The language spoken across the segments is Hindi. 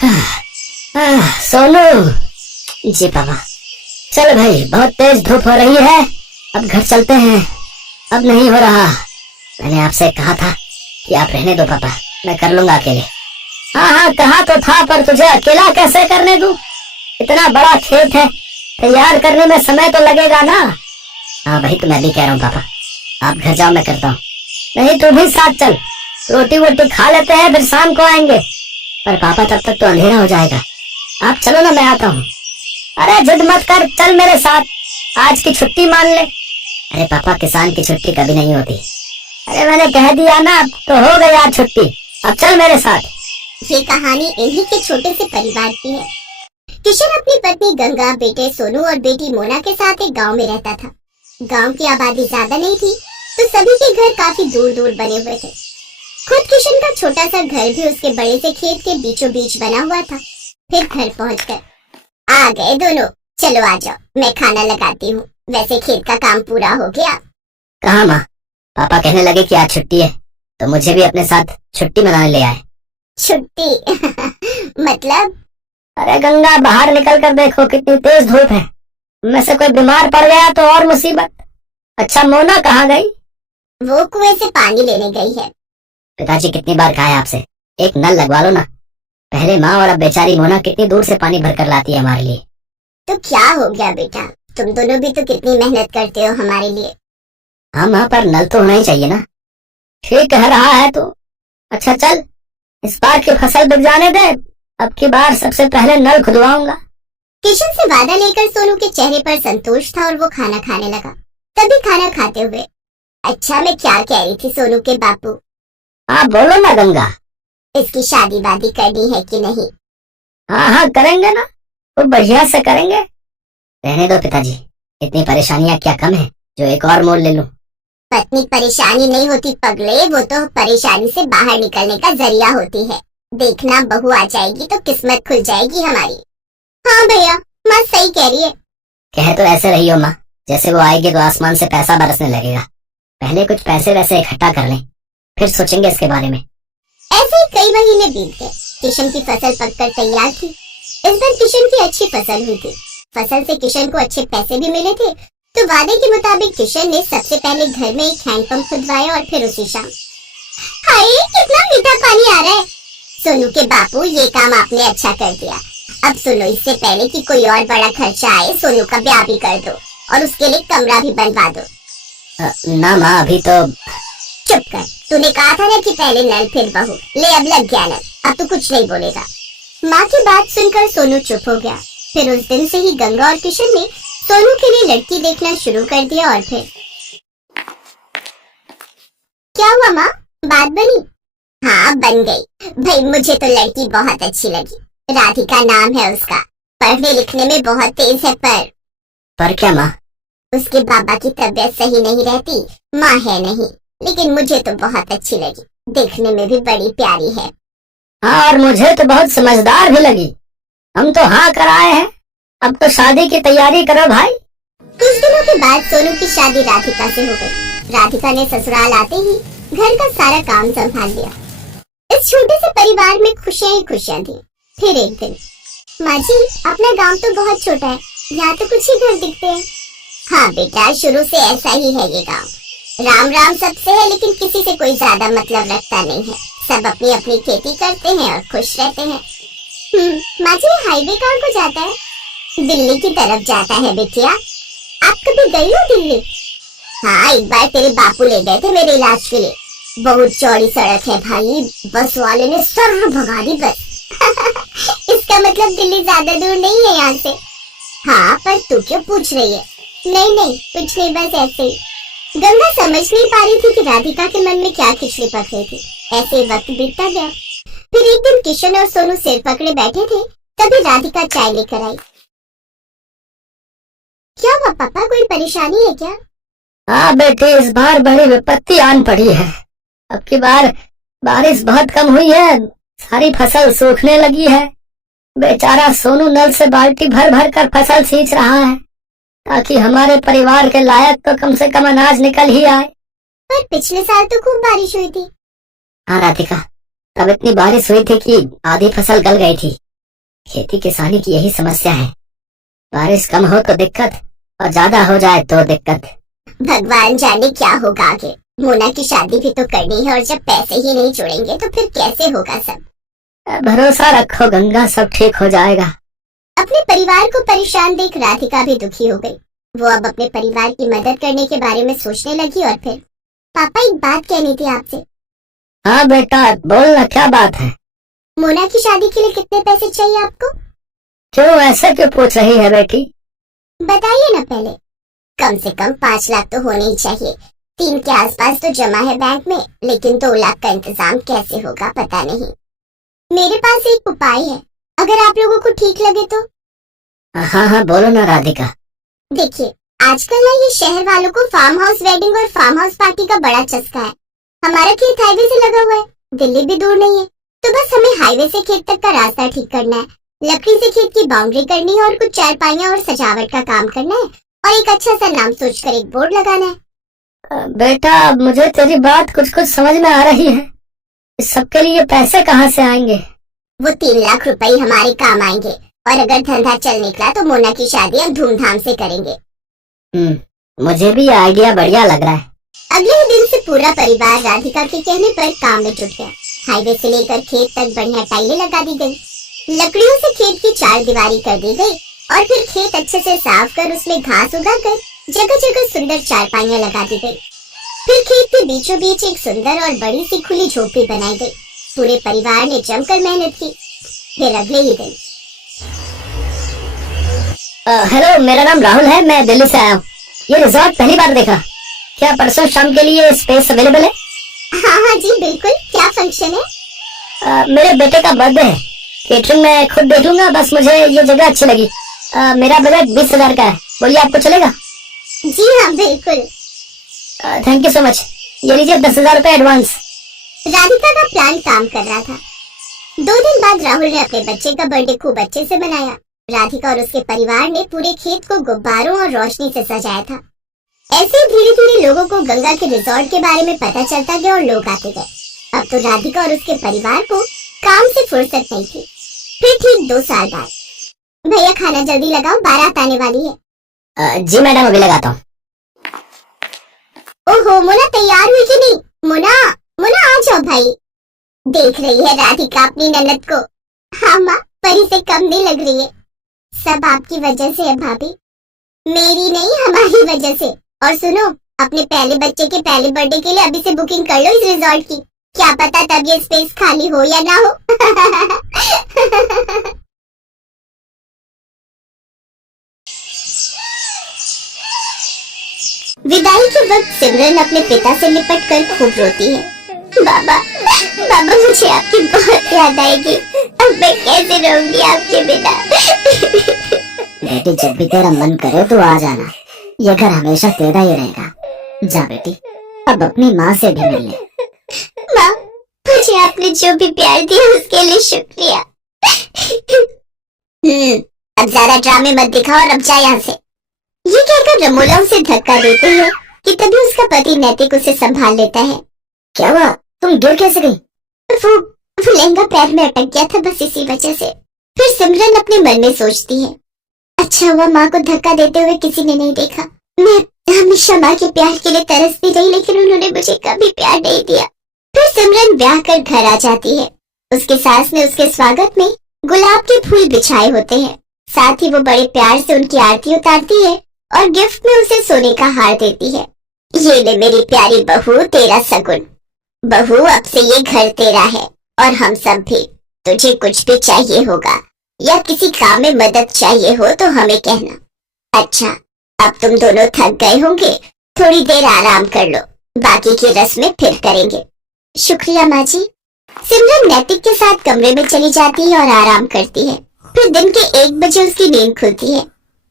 सोनू। जी पापा। चल भाई, बहुत तेज धूप हो रही है, अब घर चलते हैं। अब नहीं हो रहा। मैंने आपसे कहा था कि आप रहने दो पापा, मैं कर लूंगा अकेले। हाँ हाँ, कहा तो था, पर तुझे अकेला कैसे करने दूं? इतना बड़ा खेत है, तैयार करने में समय तो लगेगा ना। हाँ वही तो मैं भी कह रहा हूँ पापा, आप घर जाओ, मैं करता हूँ। नहीं तू भी साथ चल, रोटी वोटी खा लेते हैं, फिर शाम को आएंगे। पर पापा तब तक तो अंधेरा हो जाएगा। आप चलो ना, मैं आता हूँ। अरे जिद मत कर, चल मेरे साथ, आज की छुट्टी मान ले। अरे पापा, किसान की छुट्टी कभी नहीं होती। अरे मैंने कह दिया ना, तो हो गई आज छुट्टी, अब चल मेरे साथ। ये कहानी इन्हीं के छोटे से परिवार की है। किशन अपनी पत्नी गंगा, बेटे सोनू और बेटी मोना के साथ एक गांव में रहता था। गांव की आबादी ज्यादा नहीं थी, तो सभी के घर काफी दूर दूर बने हुए थे। खुद किशन का छोटा सा घर भी उसके बड़े से खेत के बीचों बीच बना हुआ था। फिर घर पहुंचकर आ गए दोनों, चलो आ जाओ, मैं खाना लगाती हूँ। वैसे खेत का काम पूरा हो गया? कहाँ माँ, पापा कहने लगे कि आज छुट्टी है, तो मुझे भी अपने साथ छुट्टी मनाने ले आए। छुट्टी? मतलब? अरे गंगा, बाहर निकल कर देखो, कितनी तेज धूप है। में से कोई बीमार पड़ गया तो और मुसीबत। अच्छा मोना कहाँ गई? वो कुएं से पानी लेने गई है। पिताजी कितनी बार कहा है आपसे, एक नल लगवा लो ना। पहले माँ और अब बेचारी मोना कितनी दूर से पानी भरकर लाती है हमारे लिए। तो क्या हो गया बेटा, तुम दोनों भी तो कितनी मेहनत करते हो हमारे लिए। हाँ माँ, पर नल तो होना ही चाहिए ना। ठीक कह रहा है तो। अच्छा चल, इस बार की फसल बिक जाने दे, अब की बार सबसे पहले नल खुदवाऊंगा। किशन से वादा लेकर सोनू के चेहरे पर संतोष था और वो खाना खाने लगा। तभी खाना खाते हुए, अच्छा मैं क्या कह रही थी सोनू के बापू? हाँ बोलो ना गंगा। इसकी शादी वादी करनी है कि नहीं? हाँ हाँ करेंगे ना, वो बढ़िया से करेंगे। रहने दो पिताजी, इतनी परेशानियां क्या कम है जो एक और मोल ले लूं। पत्नी परेशानी नहीं होती पगले, वो तो परेशानी से बाहर निकलने का जरिया होती है। देखना बहू आ जाएगी तो किस्मत खुल जाएगी हमारी। हाँ भैया, माँ सही कह रही है। कह तो ऐसे रही हो माँ, जैसे वो आएगी तो आसमान से पैसा बरसने लगेगा। पहले कुछ पैसे वैसे इकट्ठा कर लें, फिर सोचेंगे इसके बारे में। ऐसे ही कई महीने बीत गए। किशन की फसल पककर तैयार थी। इस बार किशन की अच्छी फसल हुई थी। फसल से किशन को अच्छे पैसे भी मिले थे, तो वादे के मुताबिक किशन ने सबसे पहले घर में एक हैंडपंप खुदवाया और फिर उसी शाम। हाय कितना मीठा पानी आ रहा है। सोनू के बापू, ये काम आपने अच्छा कर दिया। अब सुनो, इससे पहले कि कोई और बड़ा खर्चा आए, सोनू का ब्याह भी कर दो और उसके लिए कमरा भी बनवा दो। ना माँ, अभी तो। चुप कर, तूने कहा था ना कि पहले नल फिर बहू। ले अब लग गया नल, अब तू कुछ नहीं बोलेगा। माँ की बात सुनकर सोनू चुप हो गया। फिर उस दिन से ही गंगा और किशन ने सोनू के लिए लड़की देखना शुरू कर दिया। और फिर क्या हुआ माँ, बात बनी? हाँ बन गई भाई, मुझे तो लड़की बहुत अच्छी लगी। राधिका नाम है उसका, पढ़ने लिखने में बहुत तेज है। पर क्या माँ? उसके बाबा की तबीयत सही नहीं रहती, माँ है नहीं, लेकिन मुझे तो बहुत अच्छी लगी। देखने में भी बड़ी प्यारी है। हाँ, और मुझे तो बहुत समझदार भी लगी। हम तो हाँ कराए हैं, अब तो शादी की तैयारी करो भाई। कुछ दिनों के बाद सोनू की शादी राधिका से हो गई। राधिका ने ससुराल आते ही घर का सारा काम संभाल लिया। इस छोटे से परिवार में खुशियां ही खुशियां थी। फिर एक दिन, माँ जी अपना गांव तो बहुत छोटा है, यहाँ तो कुछ ही घर दिखते हैं। हाँ बेटा, शुरू से ऐसा ही है ये गांव। राम राम सबसे है, लेकिन किसी से कोई ज्यादा मतलब रखता नहीं है। सब अपनी अपनी खेती करते हैं और खुश रहते हैं। माँ जी, हाईवे कहाँ को जाता है? दिल्ली की तरफ जाता है बिटिया। आप कभी गई हो दिल्ली? हाँ, एक बार तेरे बापू ले गए थे मेरे इलाज के लिए। बहुत चौड़ी सड़क है भाई, बस वाले ने सर भगा दी बस। इसका मतलब दिल्ली ज्यादा दूर नहीं है यहाँ से। हाँ, पर तू क्यों पूछ रही है? नहीं नहीं, कुछ नहीं, बस ऐसे ही। गंगा समझ नहीं पा रही थी कि राधिका के मन में क्या खिचड़ी पक रही थी। ऐसे वक्त बीतता गया। फिर एक दिन किशन और सोनू सिर पकड़े बैठे थे, तभी राधिका चाय लेकर आई। क्या हुआ पापा, कोई परेशानी है क्या? हाँ बेटे, इस बार बड़ी विपत्ति आन पड़ी है। अब की बार बारिश बहुत कम हुई है, सारी फसल सूखने लगी है। बेचारा सोनू नल से बाल्टी भर भर कर फसल सींच रहा है, ताकि हमारे परिवार के लायक तो कम से कम अनाज निकल ही आए। पर पिछले साल तो खूब बारिश हुई थी। हाँ राधिका, तब इतनी बारिश हुई थी कि आधी फसल गल गई थी। खेती किसानी की यही समस्या है, बारिश कम हो तो दिक्कत और ज्यादा हो जाए तो दिक्कत। भगवान जाने क्या होगा आगे। मोना की शादी भी तो करनी है और जब पैसे ही नहीं जोड़ेंगे तो फिर कैसे होगा सब। भरोसा रखो गंगा, सब ठीक हो जाएगा। अपने परिवार को परेशान देख राधिका भी दुखी हो गई। वो अब अपने परिवार की मदद करने के बारे में सोचने लगी और फिर पापा एक बात कहनी थी आपसे। हाँ बेटा बोलना, क्या बात है? मोना की शादी के लिए कितने पैसे चाहिए आपको? क्यों ऐसे क्यों पूछ रही है बेटी? बताइए ना पहले। कम से कम 5 लाख तो होने ही चाहिए। 3 के आसपास तो जमा है बैंक में, लेकिन 2 लाख का इंतजाम कैसे होगा पता नहीं। मेरे पास एक उपाय है, अगर आप लोगों को ठीक लगे तो। हाँ हाँ बोलो ना राधिका। देखिए, आजकल ना ये शहर वालों को फार्म हाउस वेडिंग और फार्म हाउस पार्टी का बड़ा चस्का है। हमारा खेत हाईवे से लगा हुआ है, दिल्ली भी दूर नहीं है, तो बस हमें हाईवे से खेत तक का रास्ता ठीक करना है, लकड़ी से खेत की बाउंड्री करनी है और कुछ चारपाइयां और सजावट का काम करना है और एक अच्छा सा नाम सोचकर एक बोर्ड लगाना है। बेटा मुझे तेरी बात कुछ कुछ समझ में आ रही है, इस सबके लिए पैसे कहाँ से आएंगे? वो 3 लाख रुपए हमारे काम आएंगे और अगर धंधा चल निकला तो मोना की शादी हम धूमधाम से करेंगे। मुझे भी आइडिया बढ़िया लग रहा है। अगले ही दिन से पूरा परिवार राधिका के कहने पर काम में जुट गया। हाईवे से लेकर खेत तक बढ़िया टाइलें लगा दी गई, लकड़ियों से खेत की 4 दीवारी कर दी गई और फिर खेत अच्छे से साफ कर उसमें घास उगाकर जगह जगह सुंदर चारपाइयां लगा दी गई। फिर खेत के बीचों बीच एक सुंदर और बड़ी सी खुली झोपड़ी बनाई गई। पूरे परिवार ने जमकर मेहनत की। फिर अगले ही दिन। हेलो, मेरा नाम राहुल है, मैं दिल्ली से आया हूँ। ये रिजॉर्ट पहली बार देखा, क्या परसों शाम के लिए स्पेस अवेलेबल है? हाँ जी बिल्कुल। क्या फंक्शन है? मेरे बेटे का बर्थडे है, केटरिंग मैं खुद देख लूंगा, बस मुझे ये जगह अच्छी लगी। मेरा बजट 20,000 का है, बोलिए आपको चलेगा? जी हाँ बिल्कुल। थैंक यू सो मच, ये लीजिए 10,000 रुपए एडवांस। राधिका का प्लान काम कर रहा था। 2 दिन बाद राहुल ने अपने बच्चे का बर्थडे खूब अच्छे से मनाया। राधिका और उसके परिवार ने पूरे खेत को गुब्बारों और रोशनी से सजाया था। ऐसे धीरे धीरे लोगों को गंगा के रिजॉर्ट के बारे में पता चलता गया और लोग आते गए। अब तो राधिका और उसके परिवार को काम से फुर्सत नहीं थी। फिर ठीक 2 साल बाद। भैया खाना जल्दी लगाओ, बारात आने वाली है। जी मैडम अभी लगाता हूँ। ओहो मोना तैयार हुई कि नहीं? मोना मोना आ जाओ भाई। देख रही है राधिका अपनी ननद को? हाँ माँ, परी से कम नहीं लग रही है। सब आपकी वजह से है भाभी, मेरी नहीं हमारी वजह से। और सुनो, अपने पहले बच्चे के पहले बर्थडे के लिए अभी से बुकिंग कर लो इस रिजॉर्ट की, क्या पता तब ये स्पेस खाली हो या ना हो। विदाई के वक्त सिमरन अपने पिता से लिपट कर खूब रोती है। बाबा बाबा मुझे आपकी बहुत याद आएगी, अब मैं कैसे रहूंगी आपके बिना। बेटी जब भी तेरा मन करे तो आ जाना, ये घर हमेशा तेरा ही रहेगा। जा बेटी, अब अपनी माँ से भी मिल ले। माँ, मुझे आपने जो भी प्यार दिया उसके लिए शुक्रिया। अब ज्यादा ड्रामे मत दिखाओ और अब जा यहाँ से। ये कहकर रमोला उसे धक्का देते हैं कि तभी उसका पति नैतिक उसे संभाल लेता है। क्या हुआ, तुम गिर कैसे गई? वो लहंगा पैर में अटक गया था, बस इसी वजह से। फिर सिमरन अपने मन में सोचती है, अच्छा हुआ माँ को धक्का देते हुए किसी ने नहीं देखा। मैं हमेशा माँ के प्यार के लिए तरसती रही, लेकिन उन्होंने मुझे कभी प्यार नहीं दिया। फिर सिमरन ब्याह कर घर आ जाती है। उसके सास ने उसके स्वागत में गुलाब के फूल बिछाए होते हैं, साथ ही वो बड़े प्यार से उनकी आरती उतारती है और गिफ्ट में उसे सोने का हार देती है। ये ले मेरी प्यारी बहू, तेरा सगुन। बहू, अब से ये घर तेरा है और हम सब भी। तुझे कुछ भी चाहिए होगा या किसी काम में मदद चाहिए हो तो हमें कहना। अच्छा, अब तुम दोनों थक गए होंगे, थोड़ी देर आराम कर लो, बाकी की रस्में फिर करेंगे। शुक्रिया माँ जी। सिमरन नैतिक के साथ कमरे में चली जाती है और आराम करती है। फिर दिन के 1 बजे उसकी नींद खुलती है।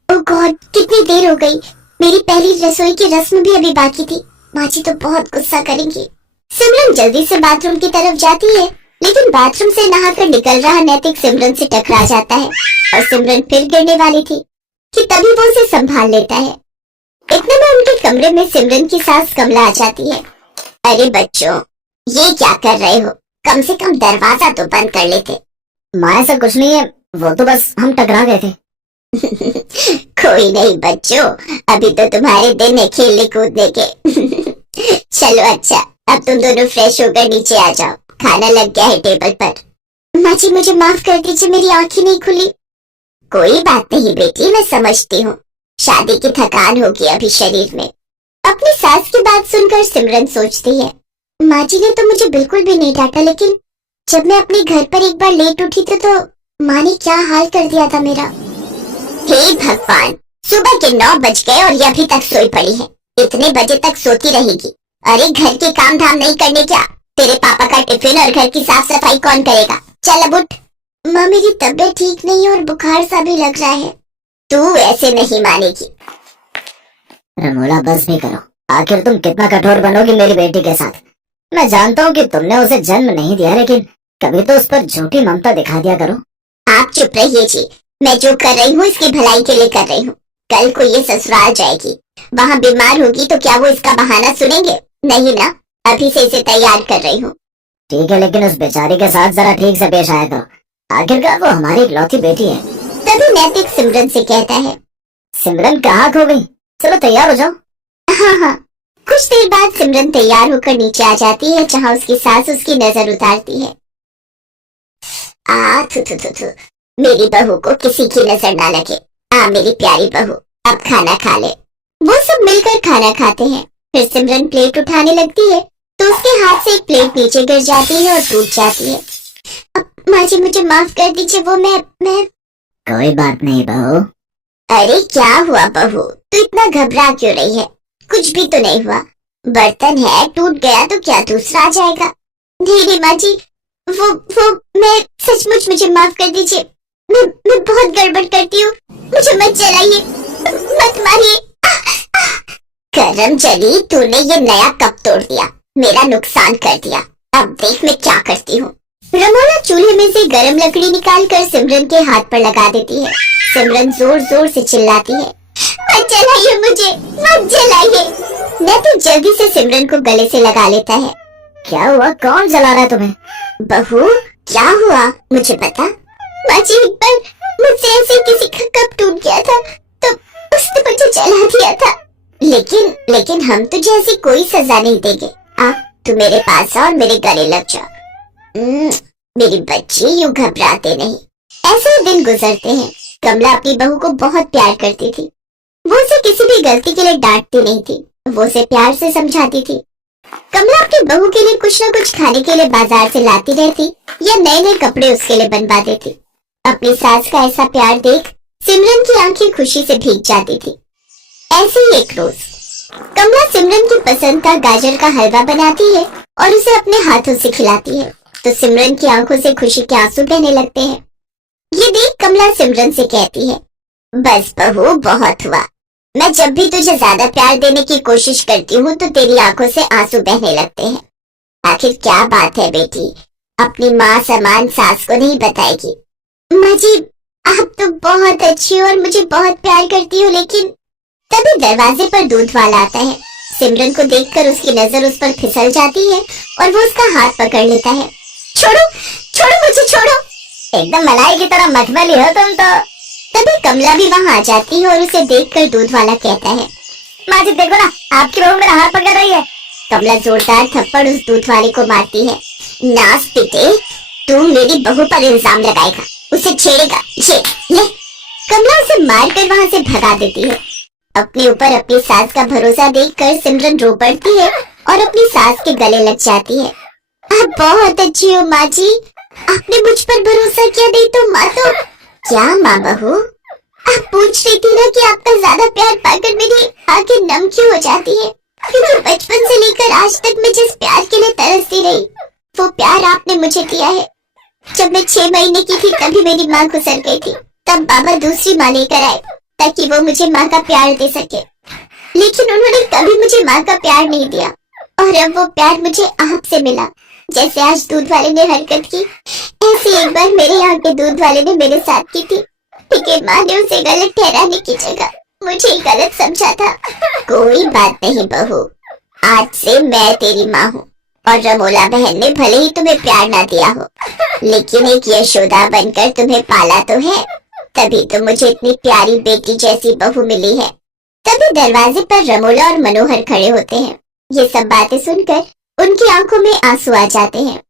ओह गॉड, कितनी देर हो गई, मेरी पहली रसोई की रस्म भी अभी बाकी थी। माँ जी तो बहुत गुस्सा करेंगी। सिमरन जल्दी से बाथरूम की तरफ जाती है, लेकिन बाथरूम से नहाकर निकल रहा नैतिक सिमरन से टकरा जाता है और सिमरन फिर गिरने वाली थी कि तभी वो उसे संभाल लेता है। इतने में उनके कमरे में सिमरन की सास कमला आ जाती है। अरे बच्चों, ये क्या कर रहे हो? कम से कम दरवाजा तो बंद कर लेते। माँ ऐसा कुछ नहीं है, वो तो बस हम टकरा गए थे। कोई नहीं बच्चों, अभी तो तुम्हारे दिन है खेलने कूदने के। चलो अच्छा, अब तुम दोनों फ्रेश होकर नीचे आ जाओ, खाना लग गया है टेबल पर। माँ जी मुझे माफ कर दीजिए, मेरी आंखें नहीं खुली। कोई बात नहीं बेटी, मैं समझती हूँ, शादी की थकान होगी अभी शरीर में। अपनी सास की बात सुनकर सिमरन सोचती है, माँ जी ने तो मुझे बिल्कुल भी नहीं डांटा, लेकिन जब मैं अपने घर पर एक बार लेट उठी थी तो माँ ने क्या हाल कर दिया था मेरा। हे भगवान, सुबह के 9 बज गए और ये अभी तक सोई पड़ी है। इतने बजे तक सोती रहेगी? अरे घर के काम धाम नहीं करने क्या? तेरे पापा का टिफिन और घर की साफ सफाई कौन करेगा? चल अब उठ। माँ मेरी तबीयत ठीक नहीं है और बुखार सा भी लग रहा है। तू ऐसे नहीं मानेगी। रमोला बस भी करो, आखिर तुम कितना कठोर बनोगी मेरी बेटी के साथ। मैं जानता हूँ कि तुमने उसे जन्म नहीं दिया, लेकिन कभी तो उस पर झूठी ममता दिखा दिया करो। आप चुप रहिए जी, मैं जो कर रही हूँ इसकी भलाई के लिए कर रही हूँ। कल को ये ससुराल जाएगी, वहाँ बीमार होगी तो क्या वो इसका बहाना सुनेंगे? नहीं ना, अभी से इसे तैयार कर रही हूँ। ठीक है, लेकिन उस बेचारी के साथ जरा ठीक से पेश आया करो, आखिरकार वो हमारी इकलौती बेटी है। तभी नैतिक सिमरन से कहता है, सिमरन कहाँ खो गई? चलो तैयार हो जाओ। हाँ हाँ। कुछ देर बाद सिमरन तैयार होकर नीचे आ जाती है, जहाँ उसकी सास उसकी नजर उतारती है। थु थु थु थु, मेरी बहू को किसी की नजर ना लगे। मेरी प्यारी बहू, अब खाना खा ले। वो सब मिलकर खाना खाते हैं। फिर सिमरन प्लेट उठाने लगती है तो उसके हाथ से एक प्लेट नीचे गिर जाती है और टूट जाती है। माँ जी मुझे माफ कर दीजिए, वो मैं कोई बात नहीं बहू। अरे क्या हुआ बहू, तू इतना घबरा क्यों रही है? कुछ भी तो नहीं हुआ, बर्तन है, टूट गया तो क्या दूसरा आ जाएगा। धीरे माँ जी, वो मैं सचमुच, मुझे माफ कर दीजिए। मैं बहुत गड़बड़ करती हूँ, मुझे मत जलाइए, मत मारिए। करम चली, तूने ये नया कप तोड़ दिया, मेरा नुकसान कर दिया। अब देख मैं क्या करती हूँ। रमोला चूल्हे में से गरम लकड़ी निकाल कर सिमरन के हाथ पर लगा देती है। सिमरन जोर जोर से चिल्लाती है, मत जलाइए मुझे, मत जलाइए। नैतिक जल्दी से सिमरन को गले से लगा लेता है। क्या हुआ? कौन जला रहा है तुम्हें? बहू क्या हुआ मुझे बता। माँ जी एक बार मुझसे ऐसे किसी का कप टूट गया था तो उसने मुझे जला दिया था, लेकिन हम तुझे ऐसी कोई सजा नहीं देंगे। तू मेरे पास आ और मेरे गले लग जा। मेरी बच्ची यूं घबराते नहीं। ऐसे दिन गुजरते हैं। कमला अपनी बहू को बहुत प्यार करती थी। वो उसे किसी भी गलती के लिए डांटती नहीं थी, वो उसे प्यार से समझाती थी। कमला अपनी बहू के लिए कुछ न कुछ खाने के लिए बाजार से लाती रहती या नए नए कपड़े उसके लिए बनवा देती। अपनी सास का ऐसा प्यार देख सिमरन की आंखें खुशी से भीग जाती थी। ऐसे ही एक रोज कमला सिमरन की पसंद का गाजर का हलवा बनाती है और उसे अपने हाथों से खिलाती है, तो सिमरन की आंखों से खुशी के आंसू बहने लगते हैं। ये देख कमला सिमरन से कहती है, बस बहू बहुत हुआ। मैं जब भी तुझे ज्यादा प्यार देने की कोशिश करती हूँ तो तेरी आंखों से आंसू बहने लगते हैं। आखिर क्या बात है बेटी, अपनी माँ समान सास को नहीं बताएगी? माँ जी आप तो बहुत अच्छी हो और मुझे बहुत प्यार करती हो, लेकिन तभी दरवाजे पर दूध वाला आता है। सिमरन को देखकर उसकी नजर उस पर फिसल जाती है और वो उसका हाथ पकड़ लेता है। छोड़ो छोड़ो मुझे, छोड़ो। एकदम मलाई की तरह मखमली हो तुम तो। तभी कमला भी वहाँ आ जाती है और उसे देखकर दूध वाला कहता है, माँ जी देखो ना, आपकी बहू मेरा हाथ पकड़ रही है। कमला जोरदार थप्पड़ उस दूध वाले को मारती है। नास पिटे, तू मेरी बहू पर इल्जाम लगाएगा, उसे छेड़ेगा, ले। कमला उसे मारकर वहाँ से भगा देती है। अपने ऊपर अपनी सास का भरोसा देखकर सिमरन रो पड़ती है और अपनी सास के गले लग जाती है। आप बहुत अच्छी हो माँ जी, आपने मुझ पर भरोसा किया, नहीं तो माँ तो। क्या माँ बहू, आप पूछ रही थी ना कि आपका ज्यादा प्यार पाकर मेरी आंखें नम क्यों हो जाती है? क्योंकि बचपन से लेकर आज तक मैं जिस प्यार के लिए तरसती रही, वो प्यार आपने मुझे दिया है। जब मैं 6 महीने की थी तभी मेरी माँ गुजर गई थी, तब बाबा दूसरी माँ लेकर आए ताकि वो मुझे माँ का प्यार दे सके, लेकिन उन्होंने कभी मुझे माँ का प्यार नहीं दिया और अब वो प्यार मुझे आपसे मिला। जैसे आज दूध वाले ने हरकत की, ऐसे एक बार मेरे यहाँ के दूध वाले ने मेरे साथ की थी, लेकिन माँ ने उसे गलत ठहराने की जगह मुझे गलत समझा था। कोई बात नहीं बहू, आज से मैं तेरी माँ हूँ, और रमोला बहन ने भले ही तुम्हें प्यार ना दिया हो, लेकिन एक यशोदा बनकर तुम्हें पाला तो है, तभी तो मुझे इतनी प्यारी बेटी जैसी बहू मिली है। तभी दरवाजे पर रमोला और मनोहर खड़े होते हैं। ये सब बातें सुनकर उनकी आंखों में आंसू आ जाते हैं।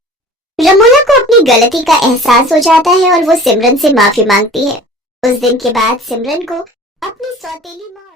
रमोला को अपनी गलती का एहसास हो जाता है और वो सिमरन से माफी मांगती है। उस दिन के बाद सिमरन को अपनी सौतेली माँ